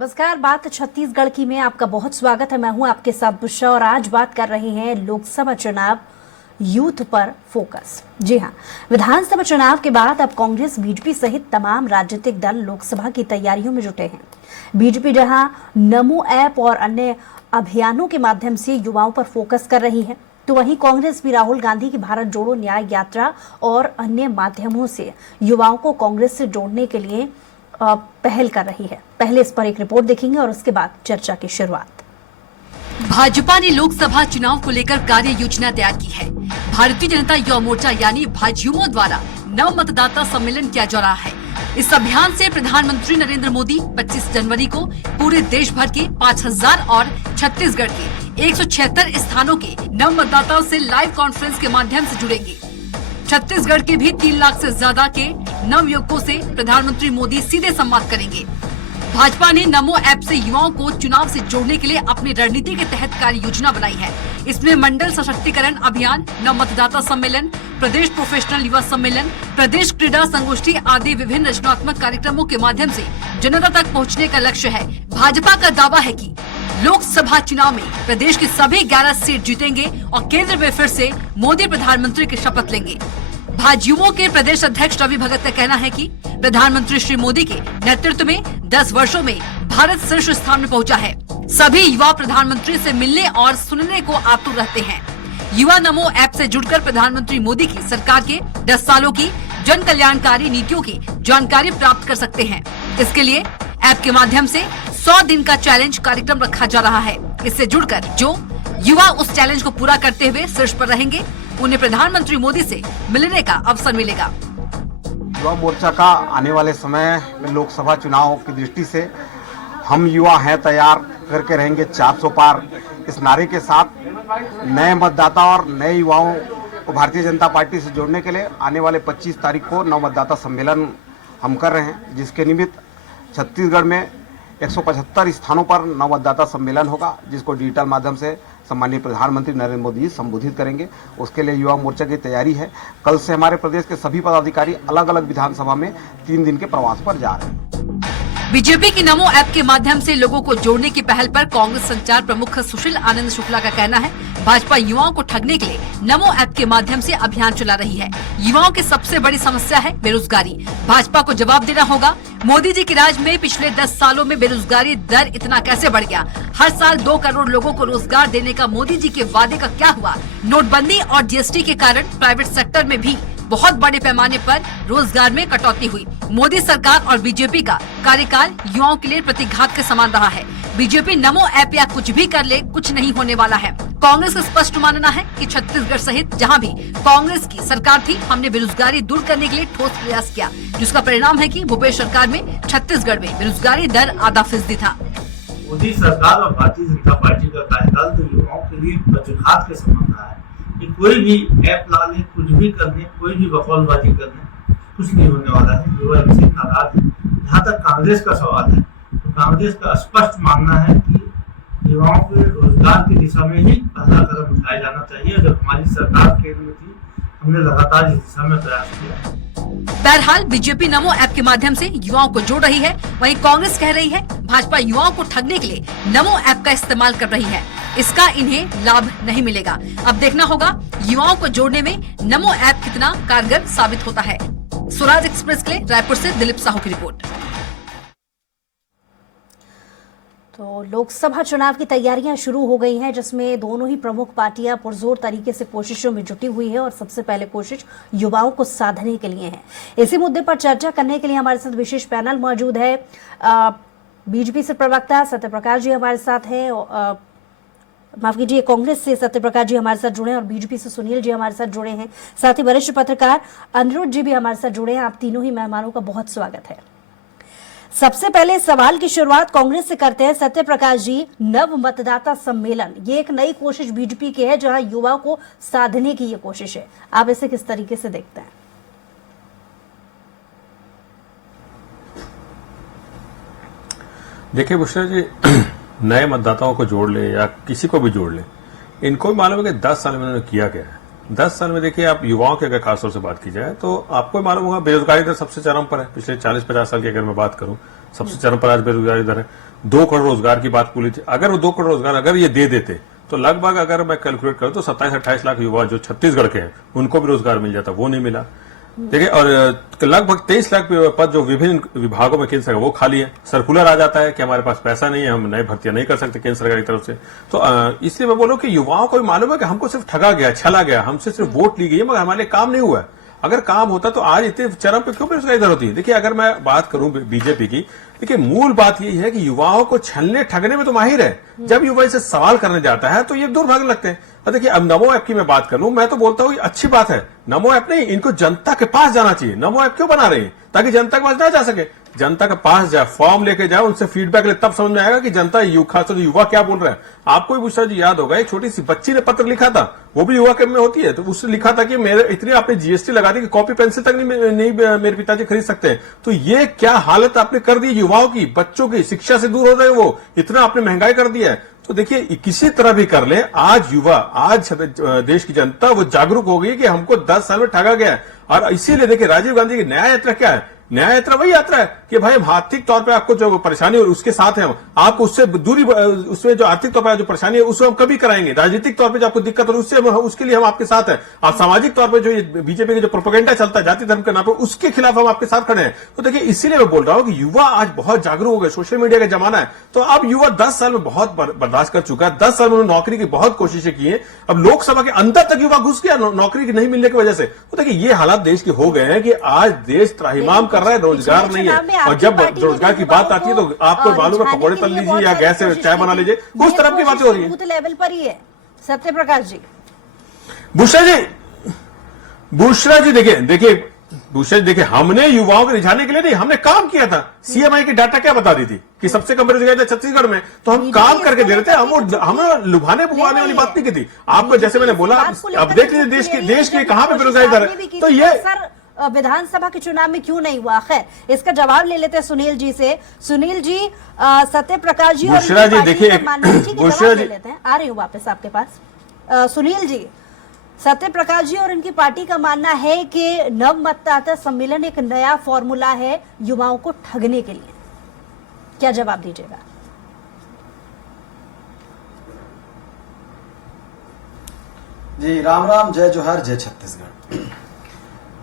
नमस्कार। बात छत्तीसगढ़ की में आपका बहुत स्वागत है। मैं हूं आपके साथ बुशा और आज बात कर रहे हैं लोकसभा चुनाव यूथ पर फोकस। जी हां, विधानसभा चुनाव के बाद अब कांग्रेस, बीजेपी सहित तमाम राजनीतिक दल लोकसभा की तैयारियों में जुटे हैं। बीजेपी जहां नमो ऐप और अन्य अभियानों के माध्यम से युवाओं पर फोकस कर रही है, तो वहीं कांग्रेस भी राहुल गांधी की भारत जोड़ो न्याय यात्रा और अन्य माध्यमों से युवाओं को कांग्रेस से जोड़ने के लिए पहल कर रही है। पहले इस पर एक रिपोर्ट देखेंगे और उसके बाद चर्चा की शुरुआत। भाजपा ने लोकसभा चुनाव को लेकर कार्य योजना तैयार की है। भारतीय जनता युवा मोर्चा यानी भाजयुमो द्वारा नव मतदाता सम्मेलन किया जा रहा है। इस अभियान से प्रधानमंत्री नरेंद्र मोदी 25 जनवरी को पूरे देश भर के 5000 और छत्तीसगढ़ के 176 स्थानों के नव मतदाताओं से लाइव कॉन्फ्रेंस के माध्यम से जुड़ेंगे। छत्तीसगढ़ के भी 3 लाख से ज्यादा के नव युवकों से प्रधानमंत्री मोदी सीधे संवाद करेंगे। भाजपा ने नमो ऐप से युवाओं को चुनाव से जोड़ने के लिए अपनी रणनीति के तहत कार्य योजना बनाई है। इसमें मंडल सशक्तिकरण अभियान, नव मतदाता सम्मेलन, प्रदेश प्रोफेशनल युवा सम्मेलन, प्रदेश क्रीड़ा संगोष्ठी आदि विभिन्न रचनात्मक कार्यक्रमों के माध्यम से जनता तक पहुंचने का लक्ष्य है। भाजपा का दावा है कि लोकसभा चुनाव में प्रदेश के सभी 11 सीट जीतेंगे और केंद्र में फिर से मोदी प्रधानमंत्री की शपथ लेंगे। भाजयुमो के प्रदेश अध्यक्ष रवि भगत का कहना है कि प्रधानमंत्री श्री मोदी के नेतृत्व में 10 वर्षों में भारत शीर्ष स्थान में पहुंचा है। सभी युवा प्रधानमंत्री से मिलने और सुनने को आतुर रहते हैं। युवा नमो ऐप से जुड़कर प्रधानमंत्री मोदी की सरकार के 10 सालों की जन कल्याणकारी नीतियों की जानकारी प्राप्त कर सकते हैं। इसके लिए ऐप के माध्यम से 100 दिन का चैलेंज कार्यक्रम रखा जा रहा है। इससे जुड़कर जो युवा उस चैलेंज को पूरा करते हुए शीर्ष पर रहेंगे, उन्हें प्रधानमंत्री मोदी से मिलने का अवसर मिलेगा। युवा मोर्चा का आने वाले समय में लोकसभा चुनाव की दृष्टि से हम युवा हैं तैयार करके रहेंगे 400 पार, इस नारे के साथ नए मतदाता और नए युवाओं को भारतीय जनता पार्टी से जोड़ने के लिए आने वाले 25 तारीख को नव मतदाता सम्मेलन हम कर रहे हैं, जिसके निमित्त छत्तीसगढ़ में 175 स्थानों पर नव मतदाता सम्मेलन होगा, जिसको डिजिटल माध्यम से सम्माननीय प्रधानमंत्री नरेंद्र मोदी जी संबोधित करेंगे। उसके लिए युवा मोर्चा की तैयारी है। कल से हमारे प्रदेश के सभी पदाधिकारी अलग अलग विधानसभा में 3 दिन के प्रवास पर जा रहे हैं। बीजेपी की नमो ऐप के माध्यम से लोगों को जोड़ने की पहल पर कांग्रेस संचार प्रमुख सुशील आनंद शुक्ला का कहना है, भाजपा युवाओं को ठगने के लिए नमो ऐप के माध्यम से अभियान चला रही है। युवाओं की सबसे बड़ी समस्या है बेरोजगारी। भाजपा को जवाब देना होगा, मोदी जी के राज में पिछले 10 सालों में बेरोजगारी दर इतना कैसे बढ़ गया? हर साल 2 करोड़ लोगों को रोजगार देने का मोदी जी के वादे का क्या हुआ? नोटबंदी और जीएसटी के कारण प्राइवेट सेक्टर में भी बहुत बड़े पैमाने पर रोजगार में कटौती हुई। मोदी सरकार और बीजेपी का कार्यकाल युवाओं के लिए प्रतिघात के समान रहा है। बीजेपी नमो ऐप या कुछ भी कर ले, कुछ नहीं होने वाला है। कांग्रेस का स्पष्ट मानना है कि छत्तीसगढ़ सहित जहां भी कांग्रेस की सरकार थी, हमने बेरोजगारी दूर करने के लिए ठोस प्रयास किया, जिसका परिणाम है कि भूपेश सरकार में छत्तीसगढ़ में बेरोजगारी दर आधा फीसदी था। मोदी सरकार और भारतीय जनता पार्टी का कार्यकाल तो युवाओं के लिए प्रतिघात के समान रहा है। कि कोई भी ऐप ला ले, कुछ भी कर ले, कोई भी बकौलबाजी कर ले, कुछ नहीं होने वाला है। युवा इनसे नाराज है। जहाँ तक कांग्रेस का सवाल है, तो कांग्रेस का स्पष्ट मानना है कि युवाओं के रोजगार की दिशा में ही पहला कदम उठाया जाना चाहिए। जब हमारी सरकार केंद्र में थी, हमने लगातार इस दिशा में प्रयास किया। बहरहाल बीजेपी नमो ऐप के माध्यम से युवाओं को जोड़ रही है, वहीं कांग्रेस कह रही है भाजपा युवाओं को ठगने के लिए नमो ऐप का इस्तेमाल कर रही है। इसका इन्हें लाभ नहीं मिलेगा। अब देखना होगा युवाओं को जोड़ने में नमो ऐप कितना कारगर साबित होता है। स्वराज एक्सप्रेस के लिए रायपुर से दिलीप साहू की रिपोर्ट। तो लोकसभा चुनाव की तैयारियां शुरू हो गई हैं, जिसमें दोनों ही प्रमुख पार्टियां पुरजोर तरीके से कोशिशों में जुटी हुई है और सबसे पहले कोशिश युवाओं को साधने के लिए है। इसी मुद्दे पर चर्चा करने के लिए हमारे साथ विशेष पैनल मौजूद है। बीजेपी से प्रवक्ता सत्यप्रकाश जी हमारे साथ हैं, माफ कीजिए कांग्रेस से सत्यप्रकाश जी हमारे साथ जुड़े हैं और बीजेपी से सुनील जी हमारे साथ जुड़े हैं। साथ ही वरिष्ठ पत्रकार अनिरुद्ध जी भी हमारे साथ जुड़े हैं। आप तीनों ही मेहमानों का बहुत स्वागत है। सबसे पहले सवाल की शुरुआत कांग्रेस से करते हैं। सत्यप्रकाश जी, नव मतदाता सम्मेलन ये एक नई कोशिश बीजेपी की है, जहां युवाओं को साधने की ये कोशिश है। आप इसे किस तरीके से देखते हैं? देखिए बुशरा जी, नए मतदाताओं को जोड़ ले या किसी को भी जोड़ ले, इनको भी मालूम है कि 10 साल में उन्होंने किया क्या है। 10 साल में देखिए, आप युवाओं की अगर खासतौर से बात की जाए तो आपको मालूम होगा बेरोजगारी दर सबसे चरम पर है। पिछले 40-50 साल की अगर मैं बात करूं, सबसे चरम पर आज बेरोजगारी दर है। 2 करोड़ रोजगार की बात बोली थी। अगर वो 2 करोड़ रोजगार अगर ये दे देते तो लगभग अगर मैं कैलकुलेट करूं तो 27-28 लाख युवा जो छत्तीसगढ़ के हैं उनको भी रोजगार मिल जाता, वो नहीं मिला। देखिए, और लगभग 23 लाख पद जो विभिन्न विभागों में केंद्र सरकार वो खाली है। सर्कुलर आ जाता है कि हमारे पास पैसा नहीं है, हम नई भर्तियां नहीं कर सकते केंद्र सरकार की तरफ से। तो इसलिए मैं बोलूं कि युवाओं को भी मालूम है कि हमको सिर्फ ठगा गया, छला गया, हमसे सिर्फ वोट ली गई है, मगर हमारे लिए काम नहीं हुआ है। अगर काम होता तो आज इतने चरम पे क्यों बेरोजगारी दर होती है। देखिए, अगर मैं बात करूं बीजेपी की, देखिए मूल बात यही है कि युवाओं को छलने ठगने में तो माहिर है। जब युवा इसे सवाल करने जाता है तो ये दूर भागने लगते हैं। और देखिए, अब नमो ऐप की मैं बात करूं, मैं तो बोलता हूं ये अच्छी बात है। नमो ऐप नहीं, इनको जनता के पास जाना चाहिए। नमो ऐप क्यों बना रहे हैं? ताकि जनता के पास ना जा सके, जनता के पास जाए, फॉर्म लेके जाए, उनसे फीडबैक ले, तब समझ में आएगा कि जनता खासतौर युवा क्या बोल रहा है। आपको भी बुशरा जी याद होगा, एक छोटी सी बच्ची ने पत्र लिखा था, वो भी युवा कैंप में होती है, तो उसने लिखा था कि मेरे इतनी आपने जीएसटी लगा दी कि कॉपी पेंसिल तक नहीं मेरे पिताजी खरीद सकते। तो ये क्या हालत आपने कर दी युवाओं की, बच्चों की, शिक्षा से दूर हो रहे, वो इतना आपने महंगाई कर दिया है। तो देखिए, किसी तरह भी कर ले, आज युवा, आज देश की जनता वो जागरूक हो गई कि हमको 10 साल में ठगा गया है। और इसीलिए देखिए, राजीव गांधी की न्याय यात्रा क्या है? न्याय यात्रा वही यात्रा है कि भाई हम आर्थिक तौर पे आपको जो परेशानी हो उसके साथ है, आप उससे दूरी, उसमें जो आर्थिक तौर पर जो परेशानी है उसको हम कभी कराएंगे। राजनीतिक तौर पे जो आपको दिक्कत हो उससे उसके लिए हम आपके साथ हैं। आप सामाजिक तौर पे जो बीजेपी के जो प्रोपेगेंडा चलता है जाति धर्म के नाम पर, उसके खिलाफ हम आपके साथ खड़े हैं। तो देखिए, इसीलिए मैं बोल रहा हूं कि युवा आज बहुत जागरूक हो गए, सोशल मीडिया का जमाना है। तो अब युवा 10 साल में बहुत बर्दाश्त कर चुका है, 10 साल में उन्होंने नौकरी की बहुत कोशिशें की है। अब लोकसभा के अंदर तक युवा घुस गया नौकरी की नहीं मिलने की वजह से। तो देखिए, ये हालात देश के हो गए हैं कि आज देश त्राहिमाम कर रहा है, रोजगार नहीं है। और जब रोजगार की बात आती है तो आपको मालूम है, पकौड़े तल लीजिए या गैस से चाय बना लीजिए, उस तरफ की बातें हो रही है। बूथ लेवल पर ही है। सत्य प्रकाश जी, बुशरा जी देखिए बुशरा जी देखिए, हमने युवाओं को रिझाने के लिए नहीं, हमने काम किया था। सीएमआई की डाटा क्या बता दी थी कि सबसे कम बेरोजगारी छत्तीसगढ़ में, तो हम काम करके दे रहे थे। हम लुभाने बुभाने वाली बात नहीं की थी आपको। जैसे मैंने बोला, अब देख लीजिए देश की कहां पे बेरोजगारी दर है। तो ये विधानसभा के चुनाव में क्यों नहीं हुआ? खैर, इसका जवाब ले लेते हैं सुनील जी से। सुनील जी, सत्य प्रकाश जी बुशरा जी देखिए, बुशरा जी लेते हैं, आ रही हूँ वापस आपके पास। सुनील जी, सत्य प्रकाश जी और इनकी पार्टी का मानना है कि नव मतदाता सम्मेलन एक नया फॉर्मूला है युवाओं को ठगने के लिए। क्या जवाब दीजिएगा? जी राम राम, जय जोहार, जय छत्तीसगढ़।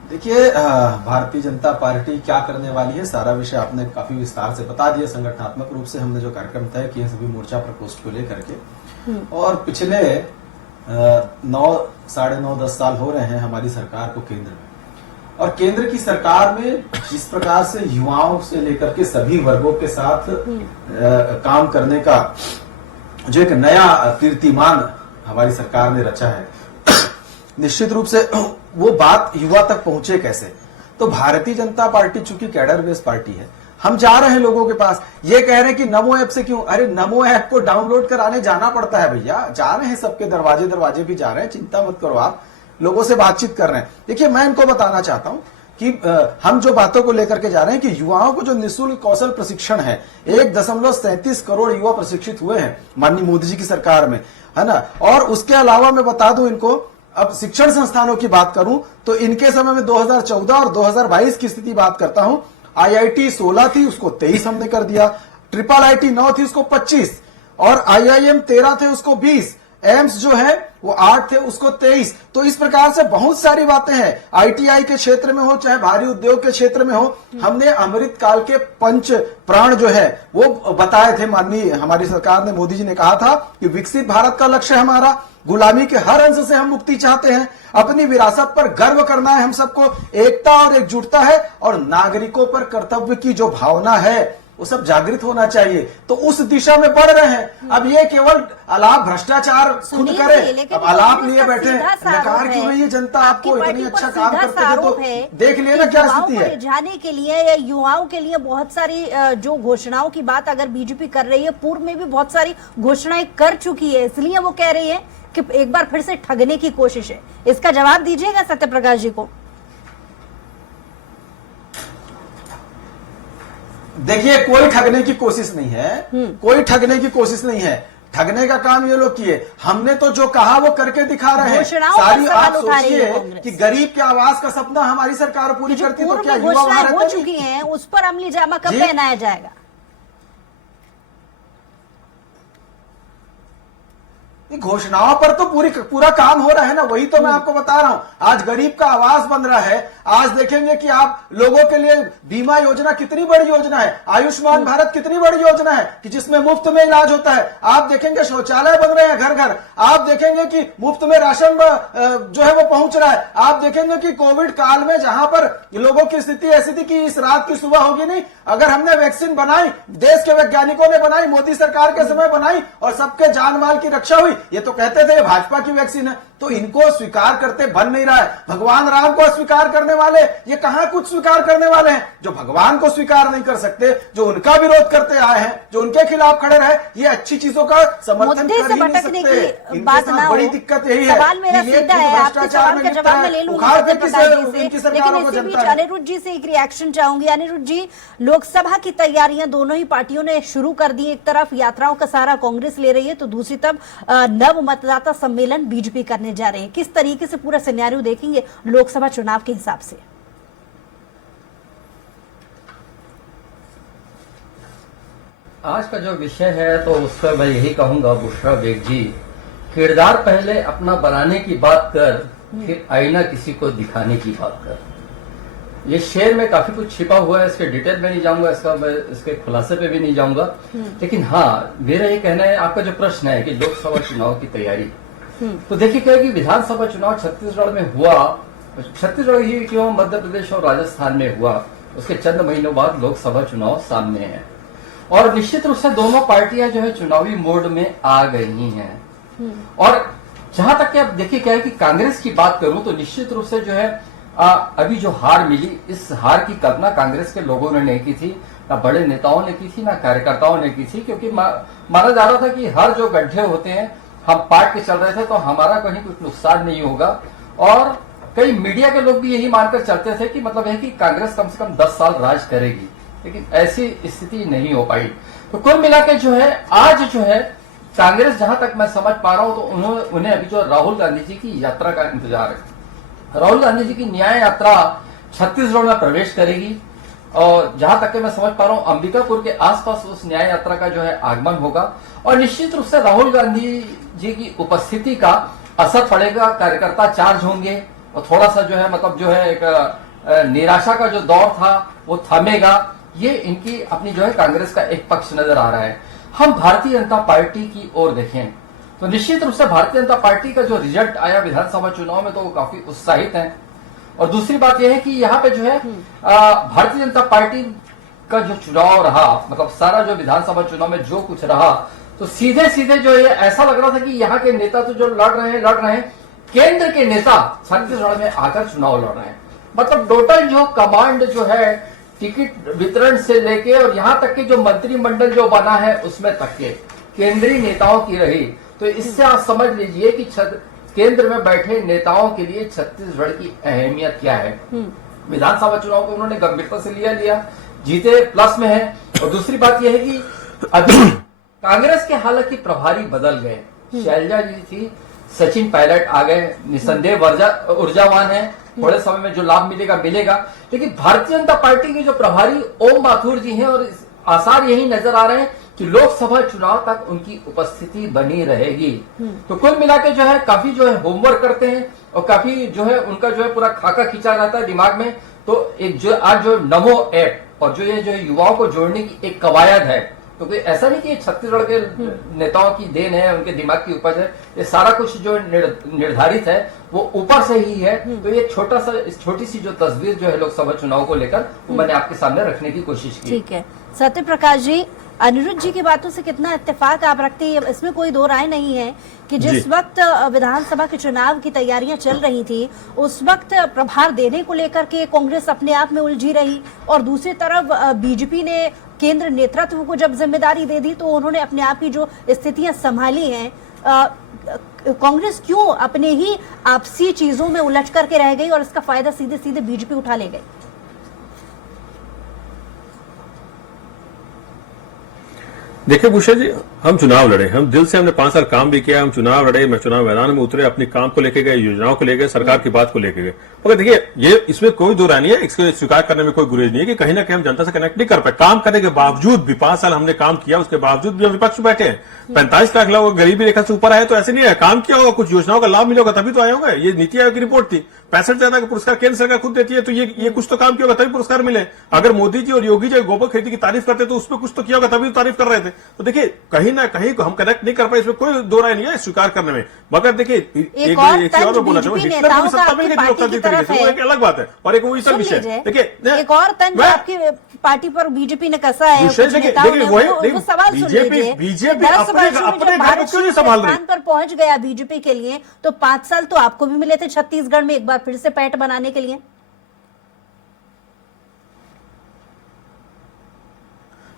देखिए, भारतीय जनता पार्टी क्या करने वाली है, सारा विषय आपने काफी विस्तार से बता दिया। संगठनात्मक रूप से हमने जो कार्यक्रम तय किए सभी मोर्चा प्रकोष्ठ को लेकर के, और पिछले 9, साढ़े 9, 10 साल हो रहे हैं हमारी सरकार को केंद्र में। और केंद्र की सरकार में जिस प्रकार से युवाओं से लेकर के सभी वर्गों के साथ काम करने का जो एक नया कीर्तिमान हमारी सरकार ने रचा है, निश्चित रूप से वो बात युवा तक पहुंचे कैसे। तो भारतीय जनता पार्टी चूंकि कैडर बेस्ड पार्टी है, हम जा रहे हैं लोगों के पास, ये कह रहे हैं कि नमो ऐप से क्यों? अरे नमो ऐप को डाउनलोड कराने जाना पड़ता है भैया, जा रहे हैं, सबके दरवाजे भी जा रहे हैं, चिंता मत करो आप, लोगों से बातचीत कर रहे हैं। देखिए, मैं इनको बताना चाहता हूं कि हम जो बातों को लेकर के जा रहे हैं कि युवाओं को जो निःशुल्क कौशल प्रशिक्षण है, 1.37 करोड़ युवा प्रशिक्षित हुए हैं माननीय मोदी जी की सरकार में, है ना। और उसके अलावा मैं बता दूं इनको, अब शिक्षण संस्थानों की बात करूं तो इनके समय में 2014 और 2022 की स्थिति बात करता हूं, IIT 16 थी, उसको 23 हमने कर दिया, IIIT 9 थी, उसको 25, और IIM 13 थे, उसको 20, एम्स जो है वो 8 थे, उसको 23। तो इस प्रकार से बहुत सारी बातें हैं, ITI के क्षेत्र में हो चाहे भारी उद्योग के क्षेत्र में हो, हमने अमृत काल के पंच प्राण जो है वो बताए थे। माननीय हमारी सरकार ने, मोदी जी ने कहा था कि विकसित भारत का लक्ष्य हमारा, गुलामी के हर अंश से हम मुक्ति चाहते हैं, अपनी विरासत पर गर्व करना है हम सबको, एकता और एकजुटता है, और नागरिकों पर कर्तव्य की जो भावना है वो सब जागृत होना चाहिए। तो उस दिशा में बढ़ रहे हैं। अब ये केवल अलाप भ्रष्टाचार खुद करे, अब अलाप लिए बैठे, नकार क्यों नहीं है जनता आपको, इतनी अच्छा काम करते हैं तो देख लिया ना क्या स्थिति है। रिझाने के लिए या युवाओं के लिए बहुत सारी जो घोषणाओं की बात अगर बीजेपी कर रही है, पूर्व में भी बहुत सारी घोषणाएं कर चुकी है, इसलिए वो कह रही है कि एक बार फिर से ठगने की कोशिश है। इसका जवाब दीजिएगा सत्य प्रकाश जी को। देखिए, कोई ठगने की कोशिश नहीं है, कोई ठगने की कोशिश नहीं है। ठगने का काम ये लोग किए, हमने तो जो कहा वो करके दिखा रहे हैं। सारी आप सोचिए कि गरीब के आवास का सपना हमारी सरकार पूरी करती तो क्या युवा वहां रहते? हो चुकी हैं, उस पर अमली जामा कब पहनाया जाएगा? ये घोषणाओं पर तो पूरा काम हो रहा है ना, वही तो मैं आपको बता रहा हूं। आज गरीब का आवास बन रहा है। आज देखेंगे कि आप लोगों के लिए बीमा योजना कितनी बड़ी योजना है, आयुष्मान भारत कितनी बड़ी योजना है कि जिसमें मुफ्त में इलाज होता है। आप देखेंगे शौचालय बन रहे हैं घर घर। आप देखेंगे कि मुफ्त में राशन जो है वो पहुंच रहा है। आप देखेंगे कि कोविड काल में जहां पर लोगों की स्थिति ऐसी थी कि इस रात की सुबह होगी नहीं, अगर हमने वैक्सीन बनाई, देश के वैज्ञानिकों ने बनाई, मोदी सरकार के समय बनाई और सबके जान माल की रक्षा हुई। ये तो कहते थे भाजपा की वैक्सीन है, तो इनको स्वीकार करते बन नहीं रहा है। भगवान राम को स्वीकार करने वाले ये कहां कुछ स्वीकार करने वाले हैं। जो भगवान को स्वीकार नहीं कर सकते, जो उनका विरोध करते आए हैं, जो उनके खिलाफ खड़े रहे, ये अच्छी चीजों का समर्थन मुद्दे कर से ही नहीं भटकने सकते। की इनके बात साथ ना हो। बड़ी दिक्कत यही है। सवाल मेरा कि ये सीधा खुद है, आपके भ्रष्टाचार सवाल में का लिप्त जवाब मैं है, ले लूंगी उखाड़ सत्य फेंकी प्रकाश से जी इनकी से, सरकारों लेकिन को इसी जनता बीच है। अनिरुद्ध जी से एक रिएक्शन चाहूंगी। अनिरुद्ध जी, लोकसभा की तैयारियां दोनों ही पार्टियों ने शुरू कर दी। एक तरफ यात्राओं का सहारा कांग्रेस ले रही है, तो दूसरी तरफ नव मतदाता सम्मेलन बीजेपी करने जा रहे हैं। किस तरीके से पूरा सिनेरियो देखेंगे लोकसभा चुनाव के हिसाब से? आज का जो विषय है तो उस पर मैं यही कहूंगा, बुशरा बेग जी, किरदार पहले अपना बनाने की बात कर, फिर आईना किसी को दिखाने की बात कर। ये शेर में काफी कुछ छिपा हुआ है, इसके डिटेल में नहीं जाऊंगा, इसके खुलासे पे भी नहीं जाऊंगा। लेकिन हाँ, मेरा ये कहना है, आपका जो प्रश्न है कि लोकसभा चुनाव की तैयारी, तो देखिए क्या है कि विधानसभा चुनाव छत्तीसगढ़ में हुआ, छत्तीसगढ़ ही क्यों, मध्य प्रदेश और राजस्थान में हुआ, उसके चंद महीनों बाद लोकसभा चुनाव सामने है। और निश्चित रूप से दोनों पार्टियां जो है चुनावी मोड में आ गई हैं। और जहां तक कि अब देखिए क्या है कि कांग्रेस की बात करूं तो निश्चित रूप से जो है अभी जो हार मिली, इस हार की कल्पना कांग्रेस के लोगों ने नहीं की थी, ना बड़े नेताओं ने की थी, ना कार्यकर्ताओं ने की थी, क्योंकि माना जा रहा था कि हर जो गड्ढे होते हैं हम पाट के चल रहे थे, तो हमारा कहीं कुछ नुकसान नहीं होगा। और कई मीडिया के लोग भी यही मानकर चलते थे कि मतलब है कि कांग्रेस कम से कम 10 साल राज करेगी, लेकिन ऐसी स्थिति नहीं हो पाई। तो कुल मिलाकर जो है आज जो है कांग्रेस, जहां तक मैं समझ पा रहा हूं, तो उन्हें अभी जो राहुल गांधी जी की यात्रा का इंतजार है। राहुल गांधी जी की न्याय यात्रा छत्तीसगढ़ में प्रवेश करेगी और जहां तक कि मैं समझ पा रहा हूं अंबिकापुर के आसपास उस न्याय यात्रा का जो है आगमन होगा। और निश्चित रूप से राहुल गांधी जी की उपस्थिति का असर पड़ेगा, कार्यकर्ता चार्ज होंगे और थोड़ा सा जो है मतलब जो है एक निराशा का जो दौर था वो थमेगा। ये इनकी अपनी जो है कांग्रेस का एक पक्ष नजर आ रहा है। हम भारतीय जनता पार्टी की ओर देखें तो निश्चित रूप से भारतीय जनता पार्टी का जो रिजल्ट आया विधानसभा चुनाव में, तो वो काफी उत्साहित है। और दूसरी बात यह है कि यहाँ पे जो है भारतीय जनता पार्टी का जो चुनाव रहा, मतलब सारा जो विधानसभा चुनाव में जो कुछ रहा, तो सीधे सीधे जो है ऐसा लग रहा था कि यहाँ के नेता तो जो लड़ रहे हैं, केंद्र के नेता छत्तीसगढ़ में आकर चुनाव लड़ रहे हैं। मतलब टोटल जो कमांड जो है टिकट वितरण से लेके और यहाँ तक कि जो मंत्रिमंडल जो बना है उसमें तक के केंद्रीय नेताओं की रही। तो इससे आप समझ लीजिए कि केंद्र में बैठे नेताओं के लिए छत्तीसगढ़ की अहमियत क्या है। विधानसभा चुनाव को उन्होंने गंभीरता से लिया, जीते, प्लस में है। और दूसरी बात यह है कि अभी कांग्रेस के हालांकि प्रभारी बदल गए, शैलजा जी थी, सचिन पायलट आ गए, निसंदेह ऊर्जावान है, थोड़े समय में जो लाभ मिलेगा। लेकिन भारतीय जनता पार्टी के जो प्रभारी ओम माथुर जी हैं, और आसार यही नजर आ रहे हैं कि लोकसभा चुनाव तक उनकी उपस्थिति बनी रहेगी। तो कुल मिलाकर जो है काफी जो है होमवर्क करते हैं और काफी जो है उनका जो है पूरा खाका खींचा रहता है दिमाग में। तो एक जो आज जो नमो ऐप और जो ये जो युवाओं को जोड़ने की एक कवायद है, तो कोई ऐसा नहीं कि छत्तीसगढ़ के नेताओं की देन है, उनके दिमाग की उपज है। ये सारा कुछ जो निर्धारित है वो ऊपर से ही है। तो ये छोटी सी जो तस्वीर जो है लोकसभा चुनाव को लेकर, वो मैंने आपके सामने रखने की कोशिश की। ठीक है सत्य प्रकाश जी, अनिरुद्ध जी की बातों से कितना इत्तेफाक आप रखते हैं, इसमें कोई दो राय नहीं है कि जिस वक्त विधानसभा के चुनाव की तैयारियां चल रही थी, उस वक्त प्रभार देने को लेकर के कांग्रेस अपने आप में उलझी रही, और दूसरी तरफ बीजेपी ने केंद्र नेतृत्व को जब जिम्मेदारी दे दी तो उन्होंने अपने आप की जो स्थितियां संभाली हैं। कांग्रेस क्यों अपने ही आपसी चीजों में उलझ करके रह गई और इसका फायदा सीधे सीधे बीजेपी उठा ले गई? देखिए भूषण जी, हम चुनाव लड़े, हम दिल से, हमने 5 साल काम भी किया, हम चुनाव लड़े, मैं चुनाव मैदान में उतरे, अपने काम को लेके गए, योजनाओं को लेके, सरकार की बात को लेके गए। मगर देखिए, ये इसमें कोई दो राय नहीं है, इसको स्वीकार करने में कोई गुरेज नहीं है कि कहीं ना कहीं हम जनता से कनेक्ट नहीं कर पाए। काम करने के बावजूद भी 5 साल हमने काम किया, उसके बावजूद भी हम विपक्ष में बैठे हैं। 45 लाख लोग गरीबी रेखा से ऊपर आए तो ऐसे नहीं है, काम किया होगा, कुछ योजनाओं का लाभ मिला होगा तभी तो आए होंगे। ये नीति आयोग की रिपोर्ट थी, 65,000 का पुरस्कार केंद्र सरकार खुद देती है, तो ये कुछ तो काम किया होगा तभी पुरस्कार मिले। अगर मोदी जी और योगी जी गोबर खेती की तारीफ करते तो उसमें कुछ तो किया होगा तभी तारीफ कर रहे थे। तो देखिए, कहीं ना कहीं हम कनेक्ट नहीं कर पाए, इसमें कोई दो राय नहीं है स्वीकार करने में। मगर देखिए, एक और अलग बात है और एक वो इस विषय देखिए, एक और तंज आपकी पार्टी पर बीजेपी ने कसा है, कुछ नेताओं ने वो सवाल सुन लीजिए। बीजेपी अपने घर को क्यों नहीं संभाल रही? पर पहुंच गया बीजेपी के लिए, तो 5 साल तो आपको भी मिले थे छत्तीसगढ़ में एक बार फिर से पैठ बनाने के लिए।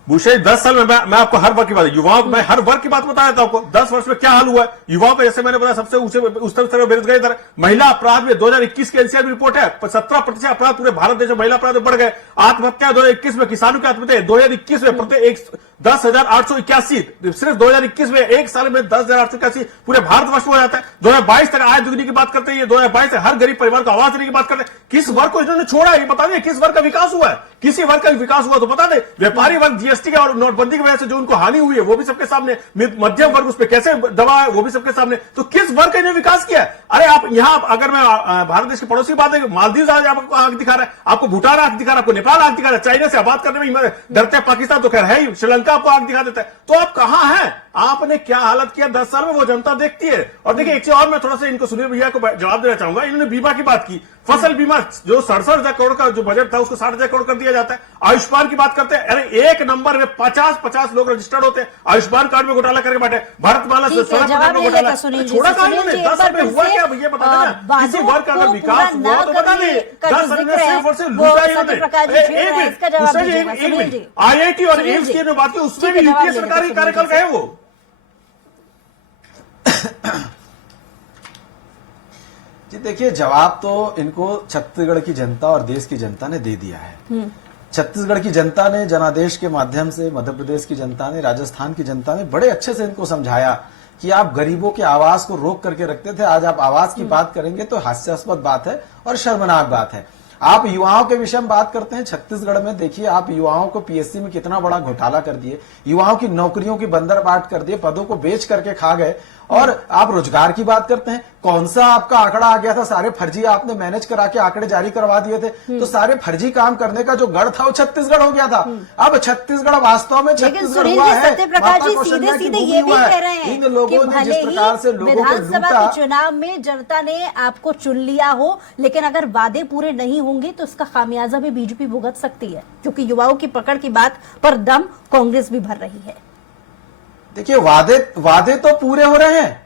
भूषण 10 साल में मैं आपको हर वर्ग की बात, युवाओं को मैं हर वर्ग की बात बता देता हूं आपको। 10 वर्ष में क्या हाल हुआ है युवाओं का, जैसे मैंने बताया सबसे ऊंचे स्तर बेरोजगारी दर। महिला अपराध में 2021 की एनसीआर रिपोर्ट है, 17% अपराध पूरे भारत देश में महिला अपराध में बढ़ गए। आत्महत्या 2021 में, किसानों की आत्महत्या 2021 में प्रत्येक 10,881, सिर्फ 2021 में एक साल में 10,881 पूरे भारतवर्ष में हो जाता है। 2022 तक आय दुगनी की बात करते हैं, 2022 तक हर गरीब परिवार को आवास देने की बात करते हैं। किस वर्ग को इन्होंने छोड़ा है ये बता दें, किस वर्ग का विकास हुआ है? किसी वर्ग का विकास हुआ तो बता दें। व्यापारी वर्ग जीएसटी और नोटबंदी की वजह से जो उनको हानि हुई है वो भी सबके सामने, मध्यम वर्ग उस पर कैसे दबा है वो भी सबके सामने। तो किस वर्ग का इन्होंने विकास किया है? अरे आप यहां, अगर मैं भारत देश के पड़ोसी की बात है, मालदीव आज आपको आंख दिखा रहा है, आपको भूटान आंख दिखा रहा है, आपको नेपाल आंख दिखा रहा है, चाइना से आबाद करने में डरते हैं, पाकिस्तान तो खैर है ही, श्रीलंका आपको आंख दिखा देता है। तो आप कहां हैं? आपने क्या हालत किया 10 साल में, वो जनता देखती है। और देखिए, एक चीज और मैं थोड़ा सा इनको सुनील भैया को जवाब देना चाहूंगा। इन्होंने बीमा की बात की, फसल बीमा जो 67,000 करोड़ का जो बजट था उसको 60,000 करोड़ कर दिया जाता है। आयुष्मान की बात करते हैं, अरे एक नंबर में 50 लोग रजिस्टर्ड होते हैं, आयुष्मान कार्ड में घोटाला करके बैठे, भारतमाला से घोटाला छोड़ा कहा इन्होंने। 10 साल में हुआ क्या भैया बता देना? किसी वर्ग का अगर विकास हुआ तो बता दें। 10 साल में सिर्फ और सिर्फ लूटा इन्होंने। IIT और एम्स की बात की, उसमें भी यूपीए सरकार के कार्यकाल गए वो। जी देखिए, जवाब तो इनको छत्तीसगढ़ की जनता और देश की जनता ने दे दिया है। छत्तीसगढ़ की जनता ने जनादेश के माध्यम से, मध्य प्रदेश की जनता ने, राजस्थान की जनता ने बड़े अच्छे से इनको समझाया कि आप गरीबों के आवास को रोक करके रखते थे, आज आप आवास की बात करेंगे तो हास्यास्पद बात है और शर्मनाक बात है। आप युवाओं के विषय में बात करते हैं, छत्तीसगढ़ में देखिए आप युवाओं को पीएससी में कितना बड़ा घोटाला कर दिए, युवाओं की नौकरियों की बंदरबाट कर दिए, पदों को बेच करके खा गए। और आप रोजगार की बात करते हैं, कौन सा आपका आंकड़ा आ गया था? सारे फर्जी आपने मैनेज करा के आंकड़े जारी करवा दिए थे, तो सारे फर्जी काम करने का जो गढ़ था वो छत्तीसगढ़ हो गया था। अब छत्तीसगढ़ वास्तव में छत्तीसगढ़ हुआ है। सत्यप्रकाश जी सीधे ये भी कह रहे हैं इन लोगों ने जिस प्रकार से लोगों को विधानसभा के चुनाव में जनता ने आपको चुन लिया हो, लेकिन अगर वादे पूरे नहीं होंगे तो इसका खामियाजा भी बीजेपी भुगत सकती है, क्योंकि युवाओं की पकड़ की बात पर दम कांग्रेस भी भर रही है। देखिए, वादे तो पूरे हो रहे हैं,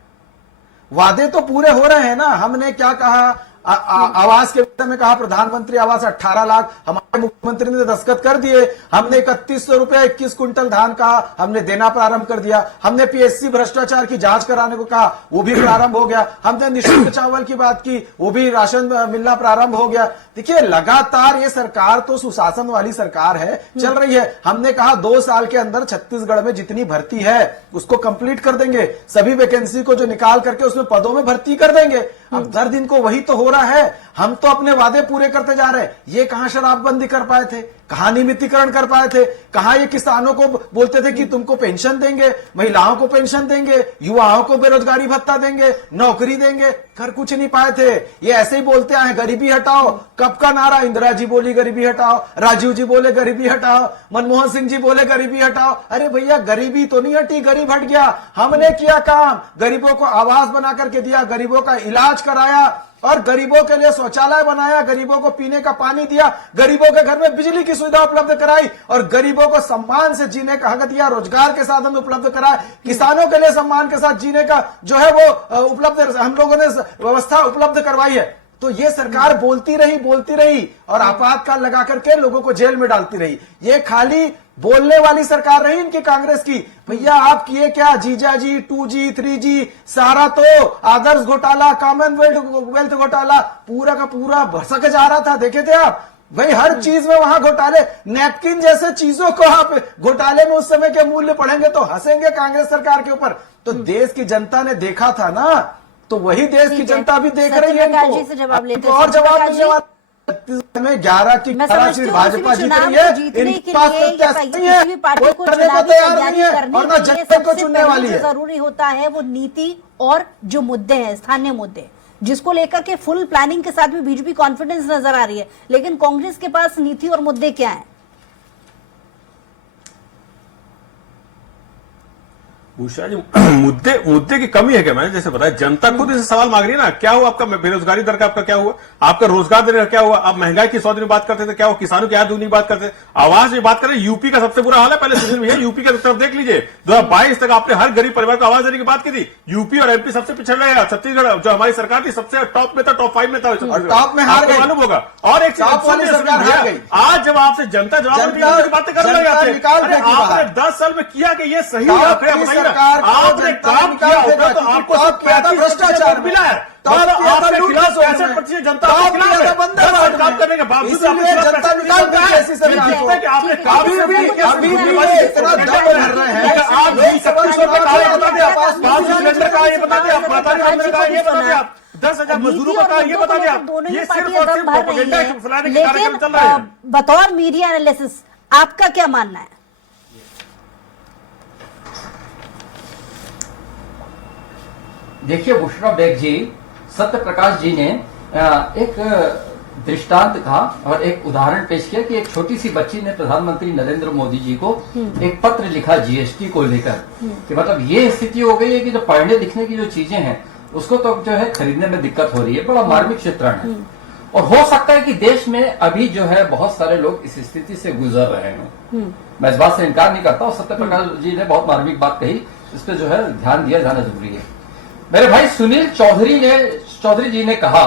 वादे तो पूरे हो रहे हैं ना। हमने क्या कहा आवास के विषय में कहा, प्रधानमंत्री आवास 18 लाख हमारे मुख्यमंत्री ने दस्तखत कर दिए। हमने 3100 रुपए 21 क्विंटल धान का हमने देना प्रारंभ कर दिया। हमने पीएससी भ्रष्टाचार की जांच कराने को कहा, वो भी प्रारंभ हो गया। हमने निःशुल्क चावल की बात की, वो भी राशन मिलना प्रारंभ हो गया। देखिए, लगातार ये सरकार तो सुशासन वाली सरकार है, चल रही है। हमने कहा 2 साल के अंदर छत्तीसगढ़ में जितनी भर्ती है उसको कंप्लीट कर देंगे, सभी वैकेंसी को जो निकाल करके उसमें पदों में भर्ती कर देंगे। अब दर दिन को वही तो हो रहा है, हम तो अपने वादे पूरे करते जा रहे हैं। ये कहां शराबबंदी कर पाए थे, कहां नियमितीकरण कर पाए थे, कहां ये किसानों को बोलते थे कि तुमको पेंशन देंगे, महिलाओं को पेंशन देंगे, युवाओं को बेरोजगारी भत्ता देंगे, नौकरी देंगे, कर कुछ नहीं पाए थे। ये ऐसे ही बोलते आए गरीबी हटाओ, कब का नारा? इंदिरा जी बोली गरीबी हटाओ, राजीव जी बोले गरीबी हटाओ, मनमोहन सिंह जी बोले गरीबी हटाओ। अरे भैया, गरीबी तो नहीं हटी, गरीब हट गया। हमने किया काम, गरीबों को आवास बना करके दिया, गरीबों का इलाज कराया और गरीबों के लिए शौचालय बनाया, गरीबों को पीने का पानी दिया, गरीबों के घर में बिजली की सुविधा उपलब्ध कराई और गरीबों को सम्मान से जीने का हक दिया, रोजगार के साधन उपलब्ध कराए, किसानों के लिए सम्मान के साथ जीने का जो है वो उपलब्ध हम लोगों ने व्यवस्था उपलब्ध करवाई है। तो ये सरकार बोलती रही और आपातकाल लगा करके लोगों को जेल में डालती रही। ये खाली बोलने वाली सरकार नहीं इनकी कांग्रेस की। भैया, आप किए क्या? जीजाजी, 2G 3G सारा तो आदर्श घोटाला, कॉमनवेल्थ घोटाला पूरा का पूरा भसक जा रहा था। देखे थे आप भाई, हर चीज में वहां घोटाले, नैपकिन जैसे चीजों को आप घोटाले में उस समय के मूल्य पढ़ेंगे तो हंसेंगे कांग्रेस सरकार के ऊपर। तो देश की जनता ने देखा था ना तो वही देश की ठीक है। जनता भी देख सत्य रही है प्रकाश इनको। जी से जवाब लेते इनको हैं। और सत्य जवाब प्रकाश मिलने जी। वाला छत्तीसगढ़ में 11 की मैं 11 समझती सीट हूँ भाजपा किसी भी जीत चुनाव रही को है, जीतने इनके के पास लिए या प्रत्याशी नहीं किसी भी है, पार्टी कोई को करने को चुनावी तैयार तैयारी नहीं है, करने और ना के लिए जनता को सबसे चुनने पहले वाली जो है। जरूरी होता है वो नीति और जो मुद्दे हैं, स्थानीय मुद्दे, जिसको लेकर के फुल प्लानिंग के साथ भी बीजेपी कॉन्फिडेंस नजर आ रही है। लेकिन कांग्रेस के पास नीति और मुद्दे क्या है? भूषा जी, मुद्दे की कमी है क्या? मैंने जैसे बताया, जनता खुद इसे सवाल मांग रही है ना, क्या हुआ आपका बेरोजगारी दर का, आपका क्या हुआ, आपका रोजगार देने का क्या हुआ, आप महंगाई की 100 दिन बात करते थे, क्या हुआ, किसानों की आय दुगनी बात करते थे, आवाज में बात करें। यूपी का सबसे बुरा हाल है, पहले सुशील भैया यूपी की तरफ देख लीजिए, 2022 तक आपने हर गरीब परिवार को आवाज देने की बात की थी। यूपी और एमपी सबसे पिछड़ रहे हैं, छत्तीसगढ़ जो हमारी सरकार थी सबसे टॉप में था, टॉप 5 में था, और टॉप में हार आपको गई। मालूम होगा। और एक टॉप वाली सरकार हार गई। आज जब आपसे जनता जवाब जनता बातें करने लग जनता जाते हैं, निकाल अरे देगी आपने बाहर। 10 साल में किया कि ये सही टॉप है, आप की बताइए ना। सरकार को आपने जनता काम निकाल किया होगा देगा, तो क्योंकि आपको टॉप किया था 35% भ्रष्टाचार मिला है। टॉप मतलब किया था आपके लूट खिलाफ खसोट में। 65% जनता टॉप आपके खिलाफ किया था है। बंदरबांट 10 साल में। काम करने के बावजूद इसीलिए आपके खिलाफ जनता 65% निकाल देगी ऐसी सरकार ये को। जिससे कि आपने ठीक है। काम अभी सब भी किया, सब अभी किया, भी बस ये इतना टेंडर दम कर भर रहे हैं। ठीक है, आप लोकसभा 3600 का चुनाव कार्य बता दें, आप पास 5 सिलेंडर का ये बता दें, आप माता वाले का ये बता दें, आप 10,000 मजदूरों का ये बता दें, आप दोनों ही ये सिर्फ पार्टियां और दम सिर्फ भर रही प्रोपेगेंडा हैं। फैलाने के कार्यक्रम लेकिन चल रहे हैं। बतौर मीडिया एनालिसिस आपका क्या मानना है? देखिए बुशरा बेग जी, सत्य प्रकाश जी ने एक दृष्टांत कहा और एक उदाहरण पेश किया कि एक छोटी सी बच्ची ने प्रधानमंत्री नरेंद्र मोदी जी को एक पत्र लिखा जीएसटी को लेकर कि मतलब ये स्थिति हो गई है कि जो पढ़ने लिखने की जो चीजें हैं उसको तो जो है खरीदने में दिक्कत हो रही है। बड़ा मार्मिक चित्रण है और हो सकता है कि देश में अभी जो है बहुत सारे लोग इस स्थिति से गुजर रहे हों। मैं इस बात से इनकार नहीं करता और सत्य प्रकाश जी ने बहुत मार्मिक बात कही, इस पर जो है ध्यान दिया जाना जरूरी है। मेरे भाई सुनील चौधरी जी ने कहा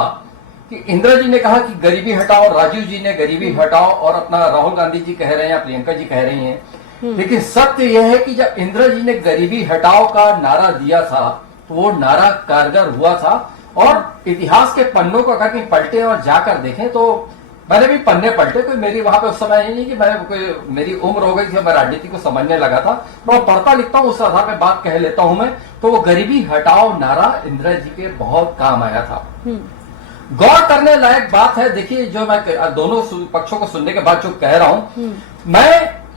कि इंदिरा जी ने कहा कि गरीबी हटाओ, राजीव जी ने गरीबी हटाओ और अपना राहुल गांधी जी कह रहे हैं, प्रियंका जी कह रही हैं। लेकिन सत्य यह है कि जब इंदिरा जी ने गरीबी हटाओ का नारा दिया था तो वो नारा कारगर हुआ था और इतिहास के पन्नों को अगर कहीं पलटे और जाकर देखें तो मैंने भी पन्ने पलटे, कोई मेरी वहां पे उस समय नहीं कि मैं कोई मेरी उम्र हो गई थी, मैं राजनीति को समझने लगा था, मैं पढ़ता लिखता हूं, उस आधार पे बात कह लेता हूं मैं। तो वो गरीबी हटाओ नारा इंदिरा जी के बहुत काम आया था। गौर करने लायक बात है। देखिए जो मैं दोनों पक्षों को सुनने के बाद जो कह रहा हूं, मैं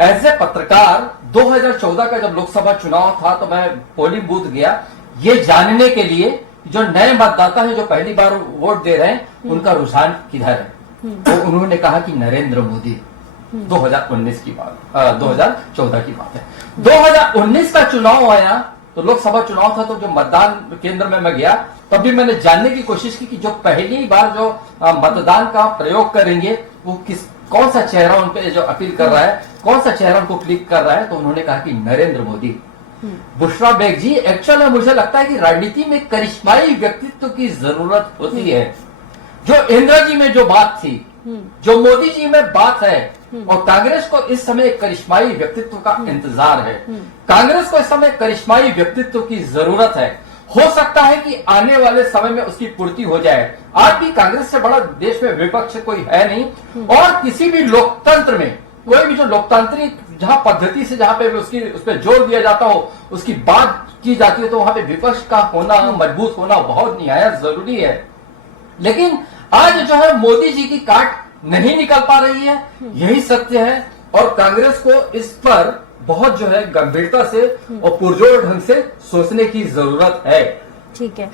एज ए पत्रकार 2014 का जब लोकसभा चुनाव था तो मैं पोलिंग बूथ गया ये जानने के लिए जो नए मतदाता हैं जो पहली बार वोट दे रहे हैं उनका रुझान किधर है। तो उन्होंने कहा कि नरेंद्र मोदी। 2019 की बात 2014 की बात है। 2019 का चुनाव आया तो लोकसभा चुनाव था, तो जो मतदान केंद्र में मैं गया तब भी मैंने जानने की कोशिश की कि जो पहली बार जो मतदान का प्रयोग करेंगे वो कौन सा चेहरा उन पे जो अपील कर रहा है, कौन सा चेहरा उनको क्लिक कर रहा है। तो उन्होंने कहा कि नरेंद्र मोदी। बुशरा बेग जी, एक्चुअल में मुझे लगता है कि राजनीति में करिश्माई व्यक्तित्व की जरूरत होती है। जो इंदिरा जी में जो बात थी, जो मोदी जी में बात है, और कांग्रेस को इस समय एक करिश्माई व्यक्तित्व का इंतजार है। कांग्रेस को इस समय करिश्माई व्यक्तित्व की जरूरत है। हो सकता है कि आने वाले समय में उसकी पूर्ति हो जाए। आज भी कांग्रेस से बड़ा देश में विपक्ष कोई है नहीं और किसी भी लोकतंत्र में कोई भी जो लोकतांत्रिक जहां पद्धति से जहां पे उस पर जोर दिया जाता हो, उसकी बात की जाती है, तो वहां पे विपक्ष का होना, मजबूत होना बहुत निहायत जरूरी है। लेकिन आज जो है मोदी जी की काट नहीं निकल पा रही है, यही सत्य है और कांग्रेस को इस पर बहुत जो है गंभीरता से और पुरजोर ढंग से सोचने की जरूरत है। ठीक है,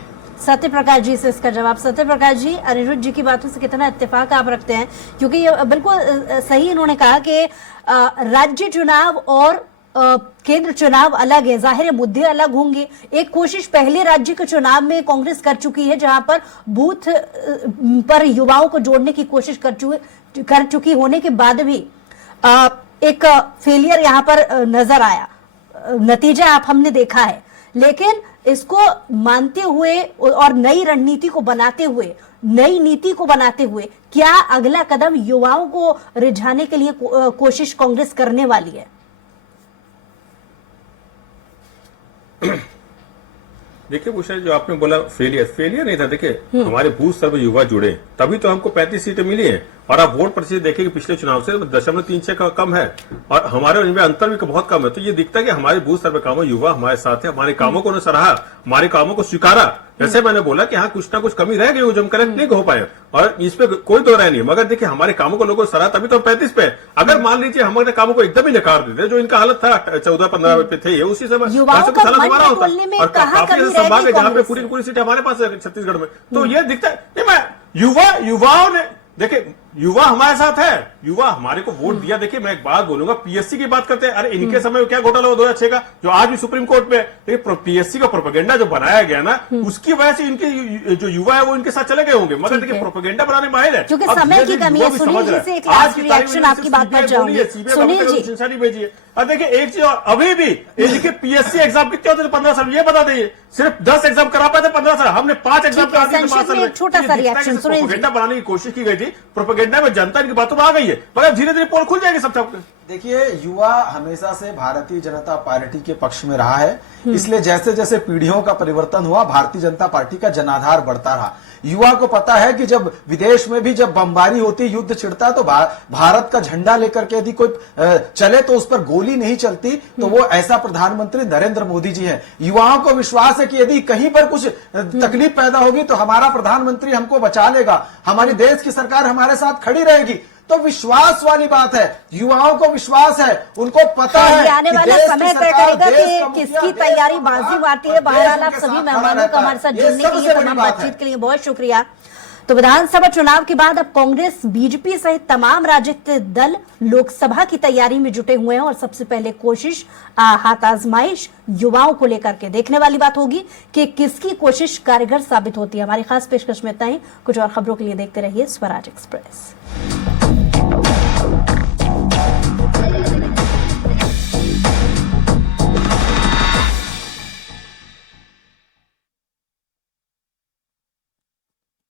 सत्य प्रकाश जी से इसका जवाब। सत्य प्रकाश जी, अनिरुद्ध जी की बातों से कितना इत्तेफाक आप रखते हैं? क्योंकि ये बिल्कुल सही इन्होंने कहा कि राज्य चुनाव और केंद्र चुनाव अलग है, जाहिर है मुद्दे अलग होंगे। एक कोशिश पहले राज्य के चुनाव में कांग्रेस कर चुकी है जहां पर बूथ पर युवाओं को जोड़ने की कोशिश कर चुकी होने के बाद भी एक फेलियर यहां पर नजर आया, नतीजा आप हमने देखा है। लेकिन इसको मानते हुए और नई रणनीति को बनाते हुए, नई नीति को बनाते हुए क्या अगला कदम युवाओं को रिझाने के लिए कोशिश कांग्रेस करने वाली है? देखिए भूषण, जो आपने बोला फेलियर नहीं था। देखिए हमारे बूथ सर्वे युवा जुड़े तभी तो हमको 35 सीटें मिली हैं और आप वोट प्रतिशत देखेंगे पिछले चुनाव से 0.36 का कम है और हमारे इनमें अंतर भी बहुत कम है। तो ये दिखता है कि हमारे बूथ स्तर पर काम युवा हमारे साथ है, हमारे कामों को उन्होंने सराहा, हमारे कामों को स्वीकारा। जैसे मैंने बोला कि हाँ कुछ ना कुछ कमी रह गई जो हम करेक्ट नहीं हो पाए और इस पे कोई दो राय नहीं है, मगर देखिए हमारे कामों को लोगों ने सराहा, तभी तो 35 पे। अगर मान लीजिए हमारे कामों को एकदम ही नकार देते, जो इनका हालत था 14-15 पे थे, उसी से युवाओं का मन हमारा होता टोलने में और कहाँ काफी कमी संभाग रह है गई जहाँ पे कांग्रेस पूरी से? पूरी सीटें हमारे पास है छत्तीसगढ़ में। तो ये दिखता है युवाओं ने देखिए युवा हमारे साथ है, युवा हमारे को वोट दिया। देखिए मैं एक बात बोलूंगा, पीएससी की बात करते हैं, अरे इनके समय में क्या घोटाला हुआ 2006 का जो आज भी सुप्रीम कोर्ट में, देखिए पीएससी का प्रोपेगेंडा जो बनाया गया ना उसकी वजह से इनके जो युवा है वो इनके साथ चले गए होंगे, मगर देखिए प्रोपेगेंडा बनाने माहिर है। क्योंकि अब समय की धीरे-धीरे कमी युवा है। भी सुनील समझ जी रहा है। से एक आज लास्ट की रिएक्शन तारीख में आपकी बात पर CBI जाऊंगी। बोली है, CBI सुनील का जी निशानी भेजिए। और देखिए एक चीज और, अभी भी इनके पीएससी एग्जाम कितने होते थे 15 साल, ये बता दीजिए। सिर्फ 10 एग्जाम करा पाए थे 15 साल, हमने 5 एग्जाम ठीक है, करा दिए 5 संक्षिप्त साल में एक छोटा सा रिएक्शन सुनील जी। प्रोपेगेंडा बनाने की कोशिश की गई थी, प्रोपेगेंडा में जनता इनकी बातों में आ गई है, मगर धीरे धीरे पोल खुल जाएगी सब। देखिए युवा हमेशा से भारतीय जनता पार्टी के पक्ष में रहा है, इसलिए जैसे जैसे पीढ़ियों का परिवर्तन हुआ भारतीय जनता पार्टी का जनाधार बढ़ता रहा। युवा को पता है कि जब विदेश में भी जब बमबारी होती, युद्ध छिड़ता, तो भारत का झंडा लेकर के यदि कोई चले तो उस पर गोली नहीं चलती, तो वो ऐसा प्रधानमंत्री नरेंद्र मोदी जी हैं। युवाओं को विश्वास है कि यदि कहीं पर कुछ तकलीफ पैदा होगी तो हमारा प्रधानमंत्री हमको बचा लेगा, हमारी देश की सरकार हमारे साथ खड़ी रहेगी। तो विश्वास वाली बात है, युवाओं को विश्वास है, उनको पता है आने वाला समय तय करेगा कि किसकी तैयारी बाजी मारती है। बहरहाल आप सभी मेहमानों का हमारे साथ जुड़ने के लिए, तमाम बातचीत के लिए बहुत शुक्रिया। तो विधानसभा चुनाव के बाद अब कांग्रेस, बीजेपी सहित तमाम राजनीतिक दल लोकसभा की तैयारी में जुटे हुए हैं और सबसे पहले कोशिश, हाथ आजमाइश युवाओं को लेकर के देखने वाली बात होगी कि किसकी कोशिश कारगर साबित होती है। हमारी खास पेशकश में इतना ही। कुछ और खबरों के लिए देखते रहिए स्वराज एक्सप्रेस।